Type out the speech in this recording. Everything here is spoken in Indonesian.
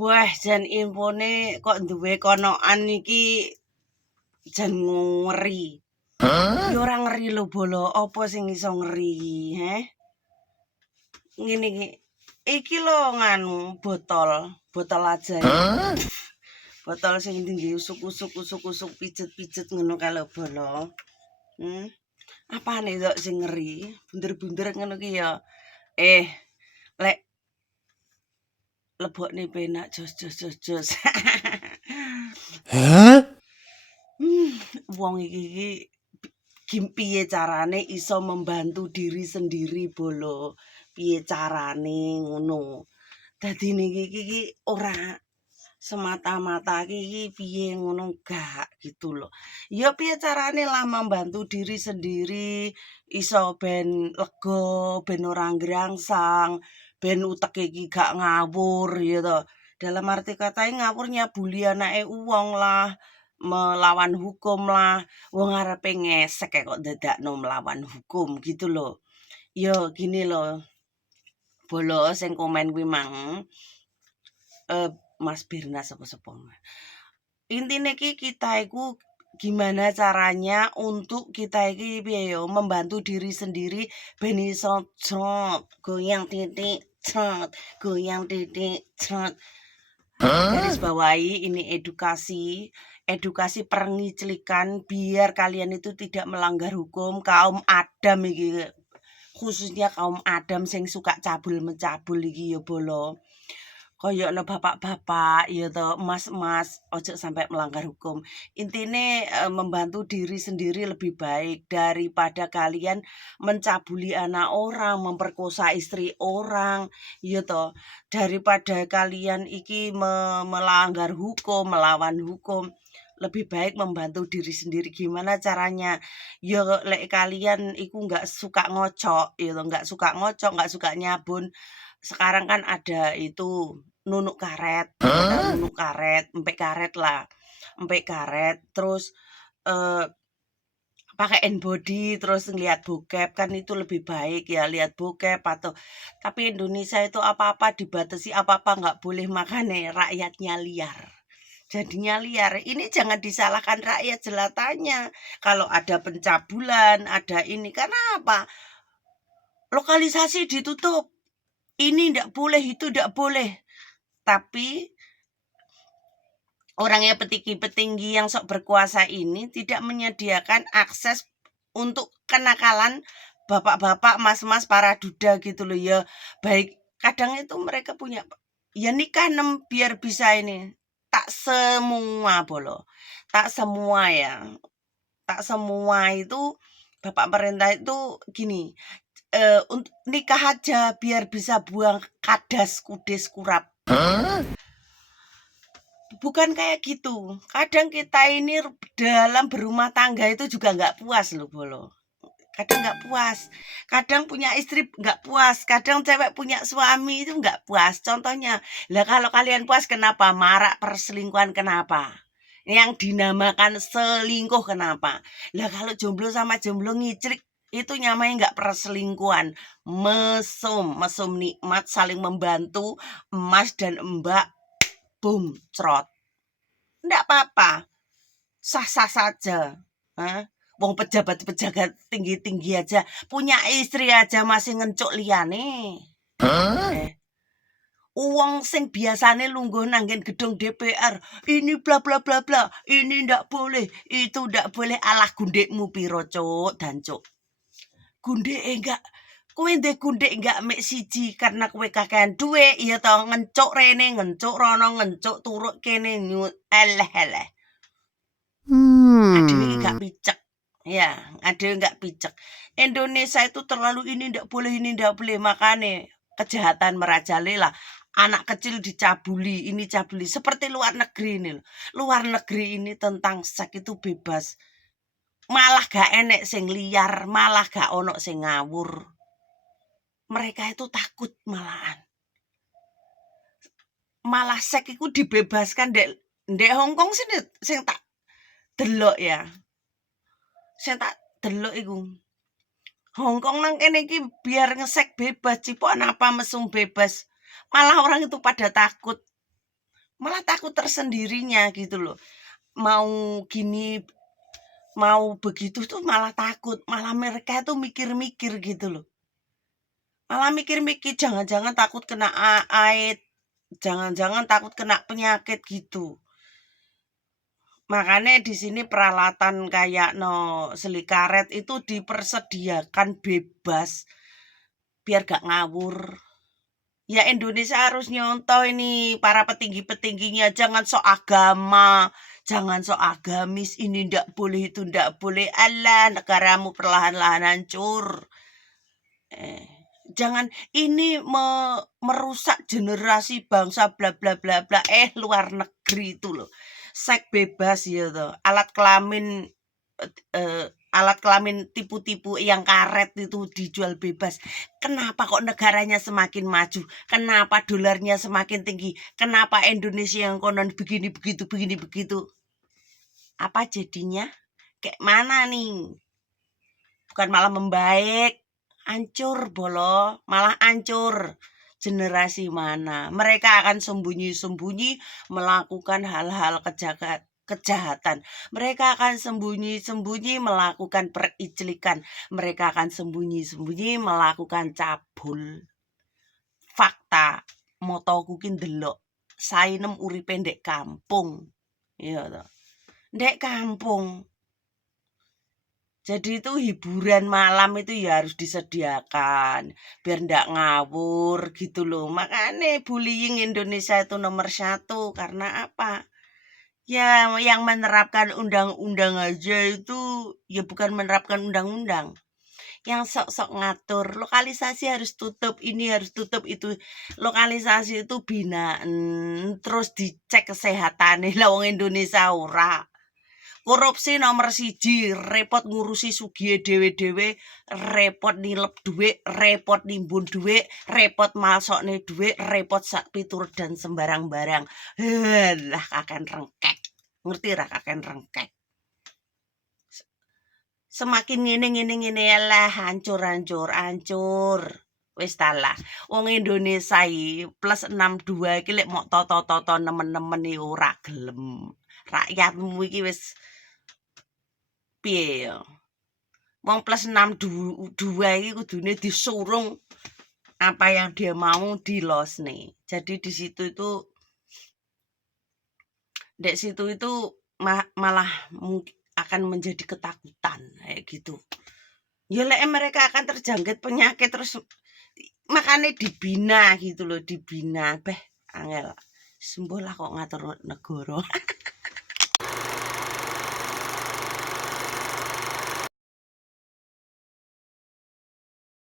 Wah, jan infone kok duwe konokan iki jan ngeri. Ya ora ngeri lho bolo, apa sing iso ngeri, heh? Ngene iki. Iki lho nganu botol aja ya. Botol sing tinggi usuk-usuk pijet-pijet ngono kae lho bolo. Apane kok sing ngeri? Bunder-bunder ngono ki ya. Lek lebokne penak jos. Hah? Wong iki piye carane iso membantu diri sendiri bolo. Piye carane ngono. Dadi niki iki ora semata-mata iki piye ngono gak gitu loh. Ya piye carane lah membantu diri sendiri iso ben lega, ben ora ngrangsang, ben utek iki gak ngawur ya toh. Dalam arti kata ngawur nyabuli anake wong lah, melawan hukum lah. Wong arepe ngesek kok dadakno melawan hukum gitu loh. Yo gini loh. Bolo sing komen kuwi mang Mas Birnas apa-apa. Intine ki kita iku gimana caranya untuk kita iki piye yo membantu diri sendiri ben iso goyang titik goyang titik garis bawahi ini edukasi pengiclikan biar kalian itu tidak melanggar hukum. Kaum Adam iki khususnya kaum Adam sing suka cabul mencabul iki ya bolo. Koyokno bapak-bapak ya toh emas-emas ojo sampai melanggar hukum. Intine membantu diri sendiri lebih baik daripada kalian mencabuli anak orang, memperkosa istri orang, ya toh. Daripada kalian iki melanggar hukum, melawan hukum, lebih baik membantu diri sendiri. Gimana caranya? Ya lek kalian iku nggak suka ngocok, ya toh, nggak suka ngocok, nggak suka nyabun. Sekarang kan ada itu nunuk karet, empek karet lah. Empek karet terus pakai body terus ngeliat bokep kan itu lebih baik ya lihat bokep atau tapi Indonesia itu apa-apa dibatasi apa-apa nggak boleh makanya rakyatnya liar. Jadinya liar. Ini jangan disalahkan rakyat jelatanya. Kalau ada pencabulan, ada ini karena apa? Lokalisasi ditutup. Ini ndak boleh, itu ndak boleh. Tapi orangnya petinggi-petinggi yang sok berkuasa ini tidak menyediakan akses untuk kenakalan bapak-bapak, mas-mas, para duda gitu loh ya. Baik, kadang itu mereka punya ya nikah biar bisa ini. Tak semua bolo. Tak semua ya. Tak semua itu bapak pemerintah itu gini. Untuk nikah aja biar bisa buang kadas, kudes, kurap. Bukan kayak gitu. Kadang kita ini dalam berumah tangga itu juga nggak puas loh bolo. Kadang nggak puas. Kadang punya istri nggak puas. Kadang cewek punya suami itu nggak puas. Contohnya, lah kalau kalian puas kenapa? Marak perselingkuhan kenapa? Yang dinamakan selingkuh kenapa? Lah kalau jomblo sama jomblo ngicrik itu nyamanya nggak perselingkuhan. Mesum nikmat saling membantu emas dan mbak. Boom, cerot. Nggak apa-apa, sah-sah saja. Wong pejabat-pejabat tinggi-tinggi aja punya istri aja masih ngencuk liyane. Uang sing biasane lungguh nanggen gedung DPR, ini bla bla bla bla, ini ndak boleh, itu ndak boleh. Alah gundekmu piro cuk dan cuk. Gundek enggak kowe ndek gundek enggak mek siji karena kowe kakean duwe ya toh ngencuk rene ngencuk rono ngencuk turuk kene nyut eleh. Adewe gak picek. Ya, adewe gak picek. Indonesia itu terlalu ini ndak boleh makane kejahatan merajalela. Anak kecil dicabuli, ini cabuli seperti luar negeri ini loh. Luar negeri ini tentang seks itu bebas. Malah gak enek sing liar, malah gak ono sing ngawur. Mereka itu takut malahan. Malah seks itu dibebaskan ndek Hong Kong sing tak delok ya. Sing tak delok iku. Hongkong nang kene iki biar ngesek bebas, cipokan apa mesum bebas. Malah orang itu pada takut. malah takut tersendirinya gitu loh. Mau gini, mau begitu tuh malah takut, malah mereka tuh mikir-mikir gitu loh. Malah mikir-mikir jangan-jangan takut kena AIDS, jangan-jangan takut kena penyakit gitu. Makanya di sini peralatan kayak selik karet itu dipersediakan bebas biar gak ngawur. Ya Indonesia harus nyontoh ini para petinggi-petingginya, jangan sok agama, jangan sok agamis, ini ndak boleh itu ndak boleh. Alah, negaramu perlahan-lahan hancur. Jangan ini merusak generasi bangsa bla bla bla bla. Luar negeri itu loh. Seks bebas ya tuh. Alat kelamin tipu-tipu yang karet itu dijual bebas. Kenapa kok negaranya semakin maju? Kenapa dolarnya semakin tinggi? Kenapa Indonesia yang konon begini begitu? Apa jadinya? Kayak mana nih? Bukan malah membaik, hancur bolo, malah hancur. Generasi mana? Mereka akan sembunyi-sembunyi melakukan hal-hal kejahatan. Mereka akan sembunyi-sembunyi melakukan periclikan. Mereka akan sembunyi-sembunyi melakukan cabul. Fakta, motoku ki ndelok sainem uripe ndek kampung. Iya toh. Ndek kampung. Jadi itu hiburan malam itu ya harus disediakan biar ndak ngawur gitu loh. Makanya bullying Indonesia itu nomor 1 karena apa? Ya yang menerapkan undang-undang aja itu ya bukan menerapkan undang-undang. Yang sok-sok ngatur lokalisasi harus tutup, ini harus tutup itu. Lokalisasi itu binaan terus dicek kesehatannya lah wong Indonesia ora. Korupsi nomor 1, repot ngurusi sugihe dhewe-dhewe, repot nilep duit, repot nimbun duit, repot masokne duit, repot sak piturut dan sembarang barang. Lah kaken rengkek. Ngerti ra kaken rengkek. Semakin ngene lah hancur. Wis talah. Wong Indonesia iki plus 62 iki lek mok toto-toto nemen-nemen iki ora gelem. Rakyatmu iki wis piye ya? Wong plus 62 iki kudune disurung apa yang dia mau dilosne. Jadi di situ itu dek situ itu malah akan menjadi ketakutan kayak gitu. Ya lek mereka akan terjangkit penyakit terus makanya dibina gitu loh, dibina. Angel sembuh lah kok ngatur negara.